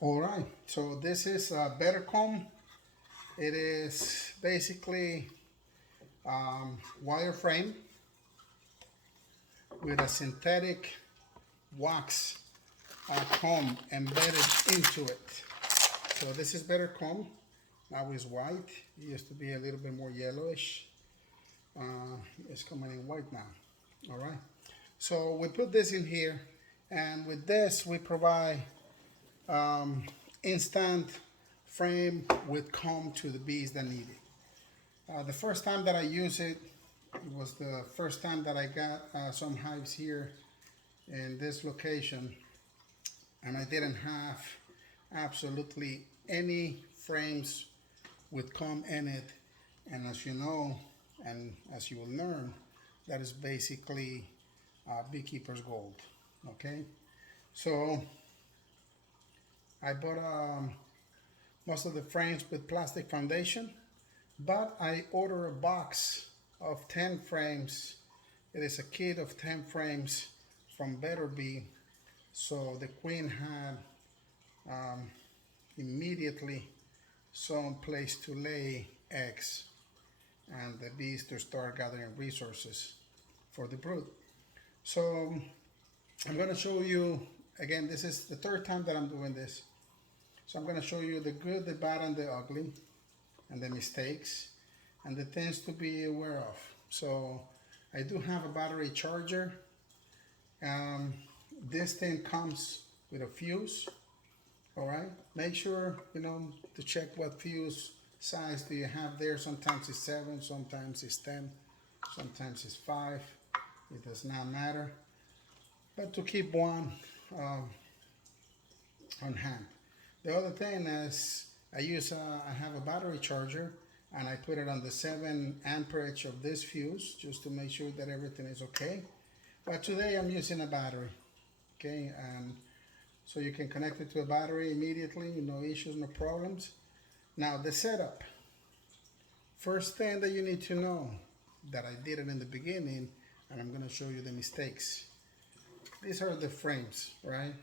All right, so this is a BetterComb. It is basically wire frame with a synthetic wax comb embedded into it. So this is BetterComb. Now it's white. It used to be a little bit more yellowish. It's coming in white now. All right. So we put this in here, and with this we provide um, instant frame with comb to the bees that need it. The first time that I used it, it was the first time that I got some hives here in this location, and I didn't have absolutely any frames with comb in it. And as you know, and as you will learn, that is basically beekeeper's gold. Okay, so I bought most of the frames with plastic foundation, but I order a box of 10 frames. It is a kit of 10 frames from Better Bee. So the queen had um, immediately some place to lay eggs and the bees to start gathering resources for the brood. So I'm going to show you again. This is the third time that I'm doing this. So I'm going to show you the good, the bad, and the ugly, and the mistakes, and the things to be aware of. So I do have a battery charger. Um, this thing comes with a fuse. All right. Make sure to check what fuse size do you have there. Sometimes it's 7, sometimes it's 10, sometimes it's 5. It does not matter. But to keep one um, on hand. The other thing is I have a battery charger, and I put it on the 7 amperage of this fuse just to make sure that everything is okay. But today I'm using a battery, okay, and so you can connect it to a battery immediately, no issues, no problems. Now the setup. First thing that you need to know that I did it in the beginning, and I'm going to show you the mistakes. These are the frames, right?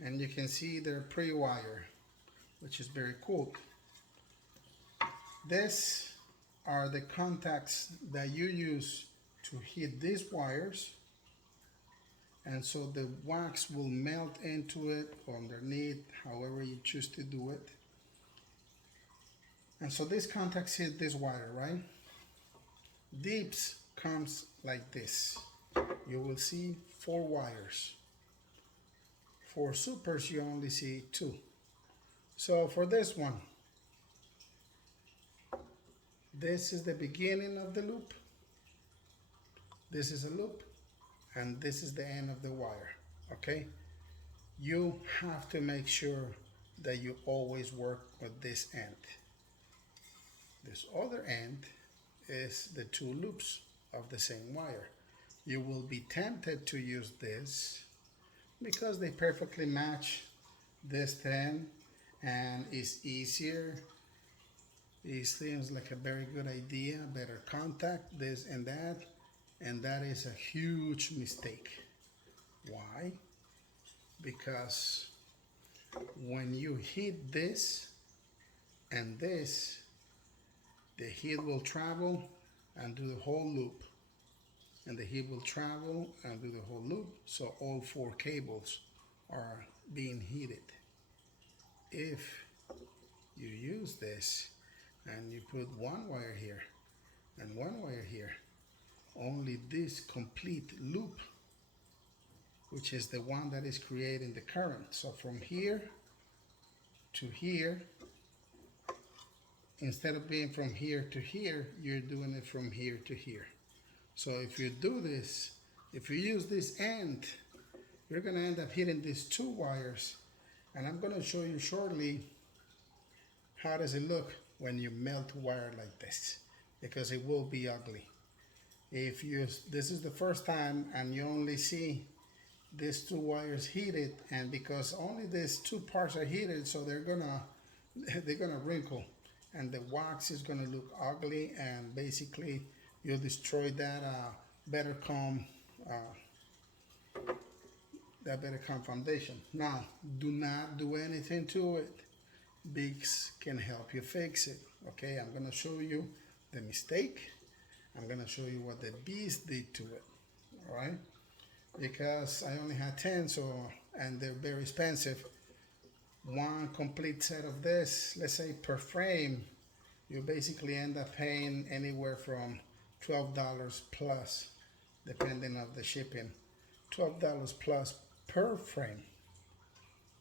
And you can see they're pre-wire, which is very cool. These are the contacts that you use to heat these wires, and so the wax will melt into it underneath, however you choose to do it. And so these contacts hit this wire, right? Dips comes like this. You will see 4 wires. For supers, you only see 2. So for this one, this is the beginning of the loop. This is a loop, and this is the end of the wire. Okay? You have to make sure that you always work with this end. This other end is the 2 loops of the same wire. You will be tempted to use this because they perfectly match this thing and it's easier. It seems like a very good idea, better contact, this and that is a huge mistake. Why? Because when you heat this and this, the heat will travel and do the whole loop. And the heat will travel and do the whole loop, so all 4 cables are being heated. If you use this and you put 1 wire here and 1 wire here, only this complete loop, which is the one that is creating the current. So from here to here, instead of being from here to here, you're doing it from here to here. So if you do this, if you use this end, you're going to end up hitting these 2 wires. And I'm going to show you shortly how does it look when you melt wire like this, because it will be ugly. If this is the first time and you only see these 2 wires heated, and because only these 2 parts are heated, so they're gonna wrinkle, and the wax is gonna look ugly, and basically you'll destroy that BetterComb that BetterComb foundation. Now, do not do anything to it. Beaks can help you fix it. Okay, I'm gonna show you the mistake. I'm gonna show you what the bees did to it. All right, because I only had 10, so and they're very expensive. One complete set of this, let's say per frame, you basically end up paying anywhere from $12 plus, depending on the shipping. $12 plus per frame.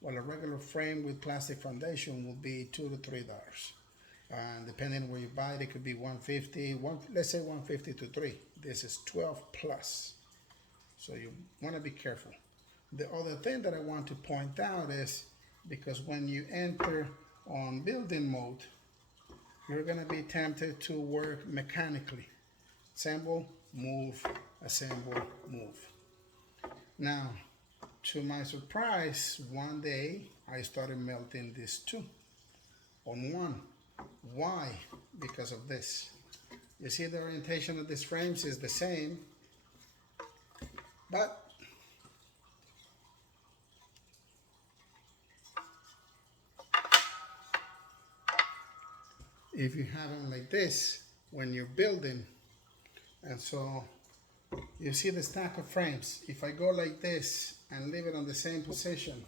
Well, a regular frame with plastic foundation will be $2 to $3. And depending on where you buy it, it could be 150, let's say 150 to 3. This is 12 plus. So you want to be careful. The other thing that I want to point out is because when you enter on building mode, you're going to be tempted to work mechanically. Assemble, move, assemble, move. Now, to my surprise, one day I started melting this too on one. Why? Because of this. You see the orientation of these frames is the same, but if you have them like this when you're building, and so you see the stack of frames, if I go like this and leave it on the same position,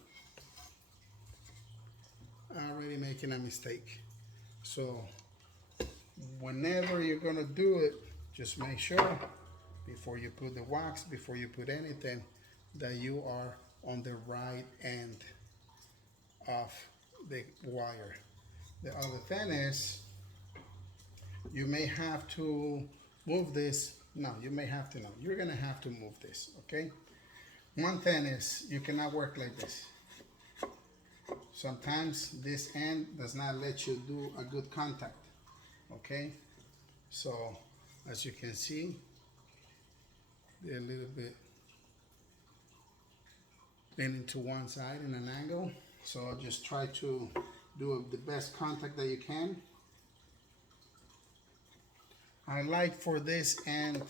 I'm already making a mistake. So whenever you're gonna do it, just make sure before you put the wax, before you put anything, that you are on the right end of the wire. The other thing is, you may have to move this. No, you may have to. No, you're gonna have to move this. Okay. One thing is, you cannot work like this. Sometimes this end does not let you do a good contact. Okay. So as you can see, they're a little bit leaning to one side in an angle. So just try to do the best contact that you can. I like for this end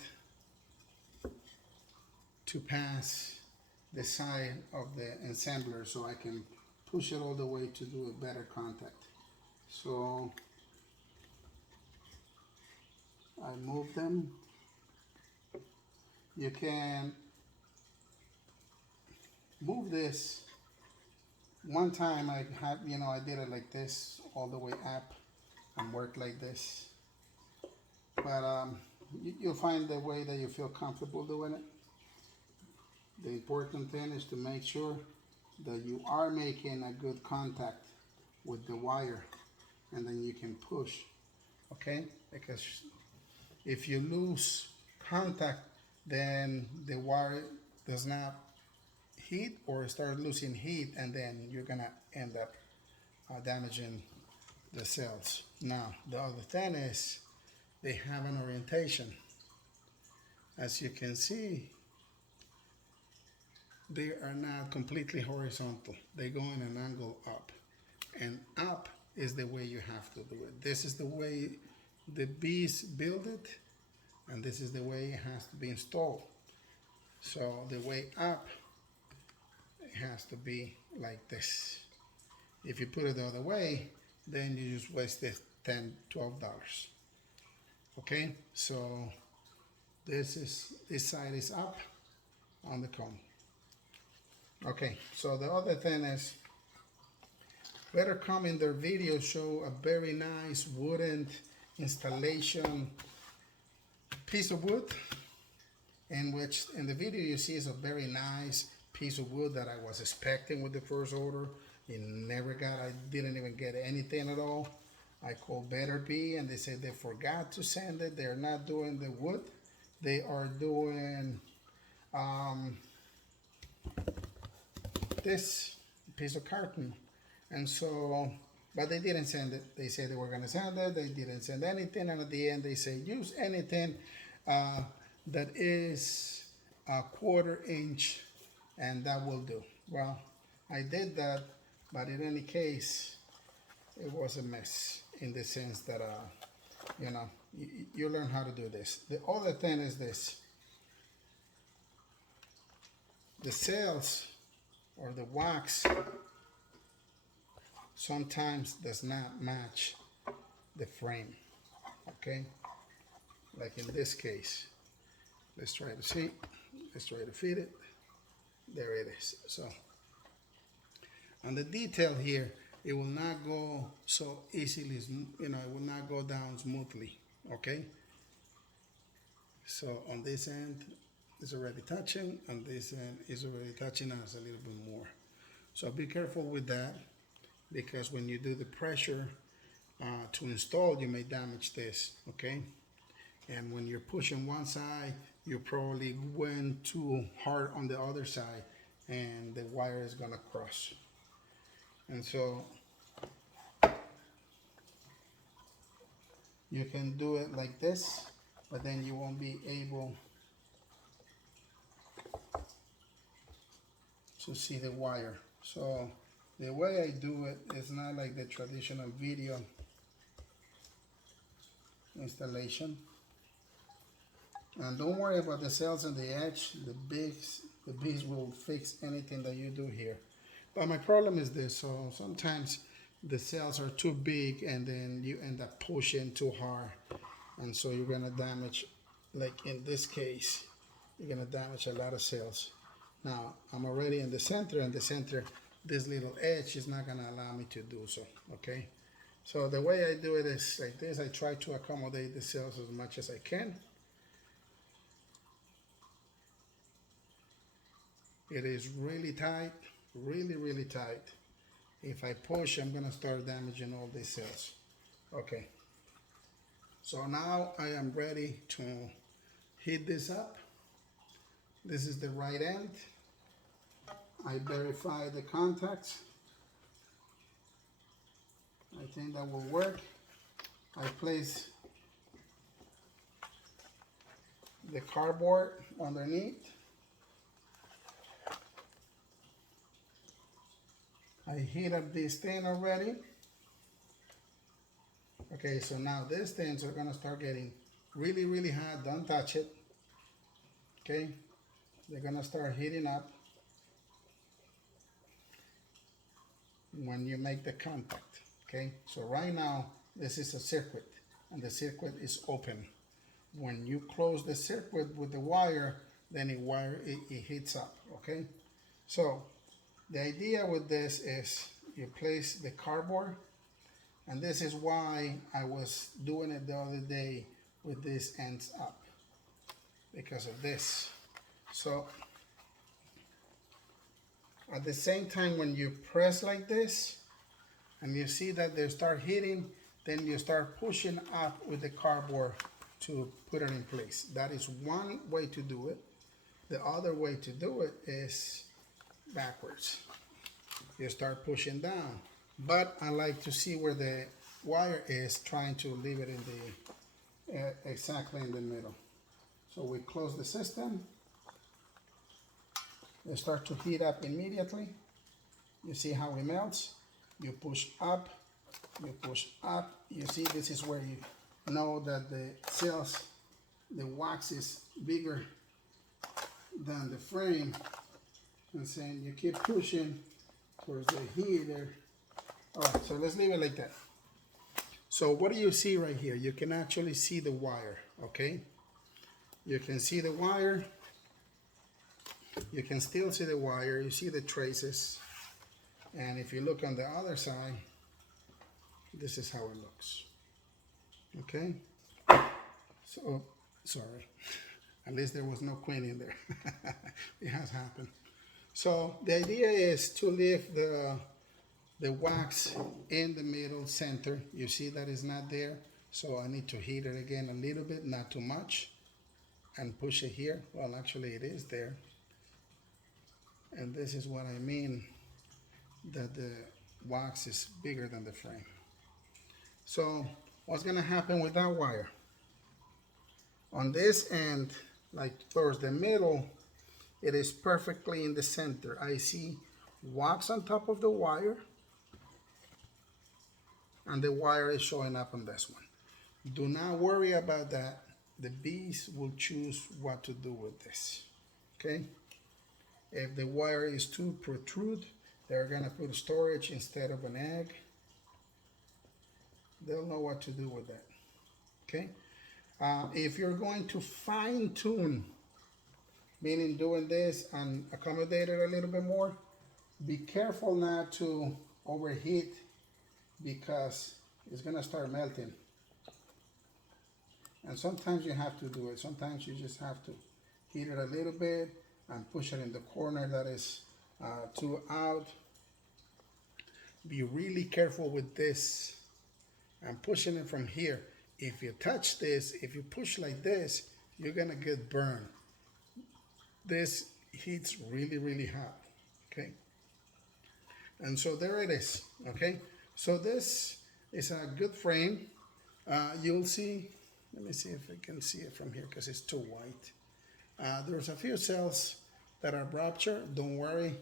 to pass the side of the assembler so I can push it all the way to do a better contact. So I move them. You can move this. One time I did it like this all the way up and worked like this. But you'll find the way that you feel comfortable doing it. The important thing is to make sure that you are making a good contact with the wire, and then you can push, okay? Because if you lose contact, then the wire does not heat or start losing heat, and then you're gonna end up damaging the cells. Now, the other thing is, they have an orientation. As you can see, they are not completely horizontal. They go in an angle up. And up is the way you have to do it. This is the way the bees build it, and this is the way it has to be installed. So the way up, it has to be like this. If you put it the other way, then you just wasted $10, $12. Okay, so this side is up on the comb. Okay, so the other thing is, BetterComb in their video show a very nice wooden installation piece of wood, in which in the video you see is a very nice piece of wood that I was expecting with the first order. It never got, I didn't even get anything at all. I called Better Bee and they said they forgot to send it. They're not doing the wood. They are doing this piece of carton. And so, but they didn't send it. They said they were going to send it. They didn't send anything. And at the end, they say use anything that is a 1/4 inch, and that will do. Well, I did that, but in any case, it was a mess in the sense that, you learn how to do this. The other thing is this. The cells or the wax sometimes does not match the frame, okay? Like in this case, let's try to see, let's try to fit it. There it is. So on the detail here, it will not go so easily, it will not go down smoothly, okay? So on this end, it's already touching, and this end is already touching us a little bit more. So be careful with that, because when you do the pressure to install, you may damage this, okay? And when you're pushing one side, you probably went too hard on the other side, and the wire is gonna cross. And so you can do it like this, but then you won't be able to see the wire. So the way I do it is not like the traditional video installation. And don't worry about the cells on the edge. The bees will fix anything that you do here. But my problem is this, so sometimes the cells are too big and then you end up pushing too hard. And so you're gonna damage, like in this case, you're gonna damage a lot of cells. Now, I'm already in the center, and the center, this little edge is not gonna allow me to do so, okay? So the way I do it is like this. I try to accommodate the cells as much as I can. It is really tight, really, really tight. If I push, I'm gonna start damaging all these cells. Okay. So now I am ready to heat this up. This is the right end. I verify the contacts. I think that will work. I place the cardboard underneath. I heat up this thing already. Okay, so now these things are gonna start getting really, really hot. Don't touch it. Okay, they're gonna start heating up when you make the contact. Okay, so right now this is a circuit, and the circuit is open. When you close the circuit with the wire, then it heats up. Okay, so the idea with this is you place the cardboard, and this is why I was doing it the other day with these ends up, because of this. So at the same time, when you press like this and you see that they start hitting, then you start pushing up with the cardboard to put it in place. That is one way to do it. The other way to do it is backwards. You start pushing down, but I like to see where the wire is, trying to leave it in the exactly in the middle. So we close the system. They start to heat up immediately. You see how it melts. You push up, you push up. You see, this is where you know that the cells, the wax is bigger than the frame. And then you keep pushing towards the heater. All right, so let's leave it like that. So what do you see right here? You can actually see the wire, okay? You can see the wire. You can still see the wire. You see the traces. And if you look on the other side, this is how it looks. Okay? So, sorry. At least there was no queen in there. It has happened. So the idea is to leave the wax in the middle center. You see that it's not there. So I need to heat it again a little bit, not too much. And push it here. Well, actually it is there. And this is what I mean, that the wax is bigger than the frame. So what's gonna happen with that wire? On this end, like towards the middle, it is perfectly in the center. I see wax on top of the wire, and the wire is showing up on this one. Do not worry about that. The bees will choose what to do with this, okay? If the wire is too protrude, they're gonna put storage instead of an egg. They'll know what to do with that. Okay. If you're going to fine tune, meaning doing this and accommodate it a little bit more, be careful not to overheat because it's gonna start melting. And sometimes you have to do it. Sometimes you just have to heat it a little bit and push it in the corner that is too out. Be really careful with this. I'm pushing it from here. If you touch this, if you push like this, you're gonna get burned. This heats really, really hot, okay? And so there it is, okay? So this is a good frame. You'll see, let me see if I can see it from here because it's too white. There's a few cells that are ruptured. Don't worry,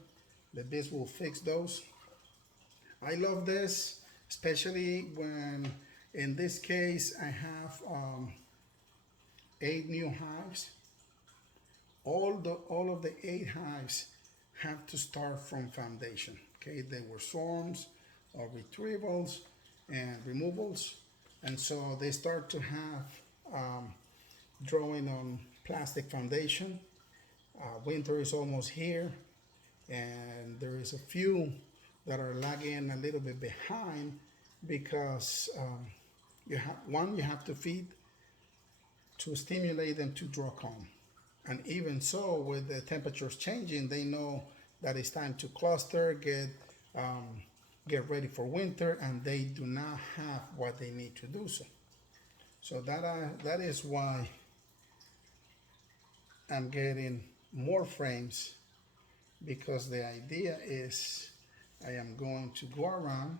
the bees will fix those. I love this, especially when, in this case, I have 8 new hives. All of the 8 hives have to start from foundation. Okay, they were swarms or retrievals and removals, and so they start to have drawing on plastic foundation. Winter is almost here, and there is a few that are lagging a little bit behind because you have to feed to stimulate them to draw comb. And even so, with the temperatures changing, they know that it's time to cluster, get ready for winter, and they do not have what they need to do so. So that is why I'm getting more frames, because the idea is I am going to go around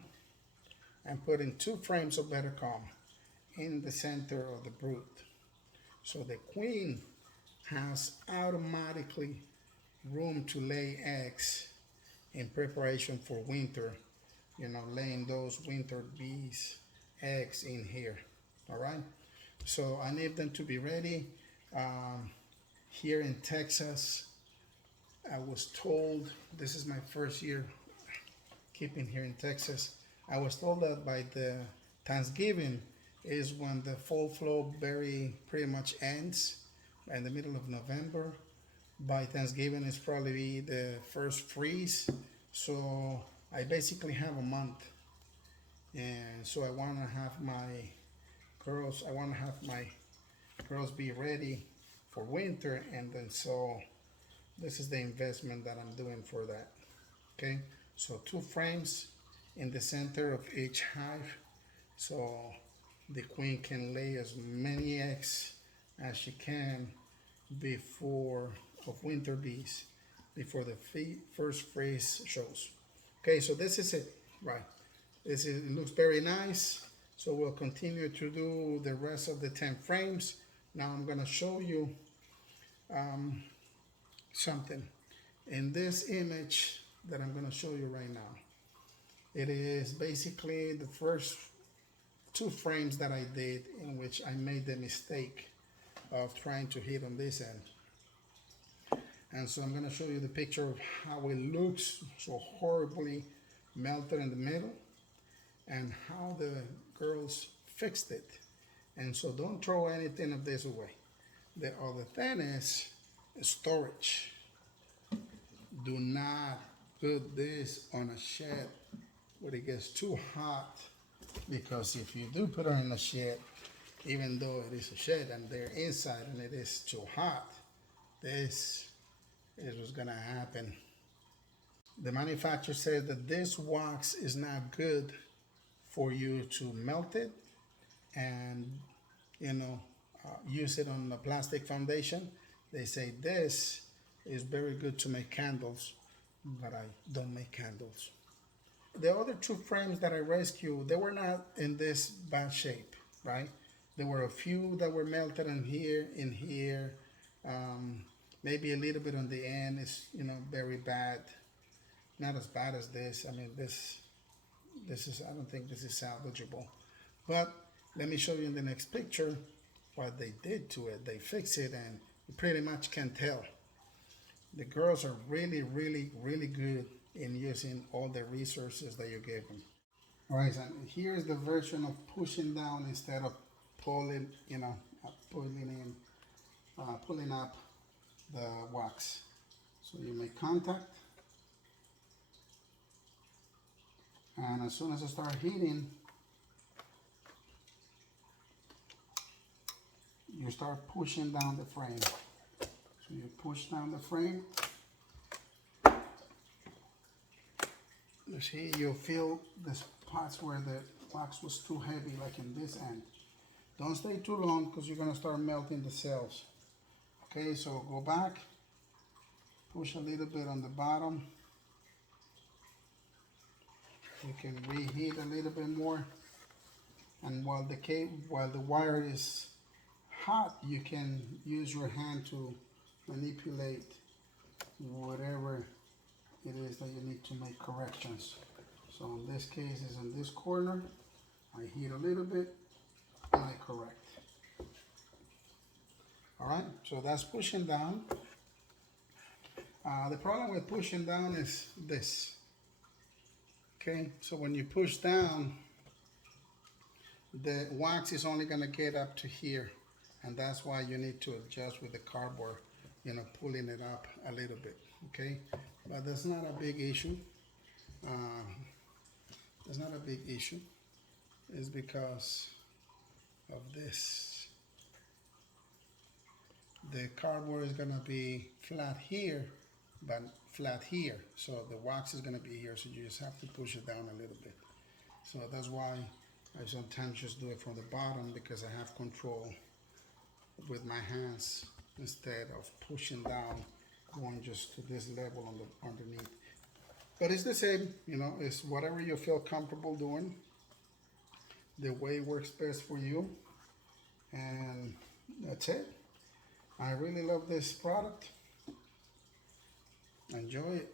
and put in 2 frames of BetterComb in the center of the brood. So the queen has automatically room to lay eggs in preparation for winter, laying those winter bees eggs in here. All right, so I need them to be ready. Here in Texas, I was told, this is my first year keeping here in Texas, I was told that by the Thanksgiving is when the fall flow berry pretty much ends, in the middle of November. By Thanksgiving is probably the first freeze. So I basically have a month. And so I want to have my girls be ready for winter. And then so this is the investment that I'm doing for that. Okay, so 2 frames in the center of each hive. So the queen can lay as many eggs as she can before of winter bees, before the first freeze shows. Okay, so this is it, right? It looks very nice. So we'll continue to do the rest of the 10 frames. Now I'm gonna show you something. In this image that I'm gonna show you right now, it is basically the first 2 frames that I did in which I made the mistake of trying to hit on this end. And so I'm going to show you the picture of how it looks so horribly melted in the middle and how the girls fixed it. And so don't throw anything of this away. The other thing is storage. Do not put this on a shed when it gets too hot, because if you do put it in a shed, even though it is a shed and they're inside and it is too hot, this is what's gonna happen. The manufacturer said that this wax is not good for you to melt it and use it on the plastic foundation. They say this is very good to make candles, but I don't make candles. The other 2 frames that I rescued, they were not in this bad shape, right? There were a few that were melted in here, maybe a little bit on the end is, very bad. Not as bad as this. I mean, this is, I don't think this is salvageable. But let me show you in the next picture what they did to it. They fixed it, and you pretty much can tell. The girls are really, really, really good in using all the resources that you give them. All right, so here's the version of pushing down instead of pulling, pulling up the wax. So you make contact, and as soon as I start heating, you start pushing down the frame. So you push down the frame. You see, you'll feel the spots where the wax was too heavy, like in this end. Don't stay too long because you're gonna start melting the cells. Okay, so go back, push a little bit on the bottom. You can reheat a little bit more. And while the wire is hot, you can use your hand to manipulate whatever it is that you need to make corrections. So in this case, is in this corner. I heat a little bit and I correct. All right, so that's pushing down. The problem with pushing down is this. Okay, so when you push down, the wax is only going to get up to here, and that's why you need to adjust with the cardboard, pulling it up a little bit. Okay, but that's not a big issue. That's not a big issue. It's because of this. The cardboard is going to be flat here, but flat here. So the wax is going to be here, so you just have to push it down a little bit. So that's why I sometimes just do it from the bottom, because I have control with my hands instead of pushing down, going just to this level on the underneath. But it's the same, it's whatever you feel comfortable doing, the way works best for you, and that's it. I really love this product. Enjoy it.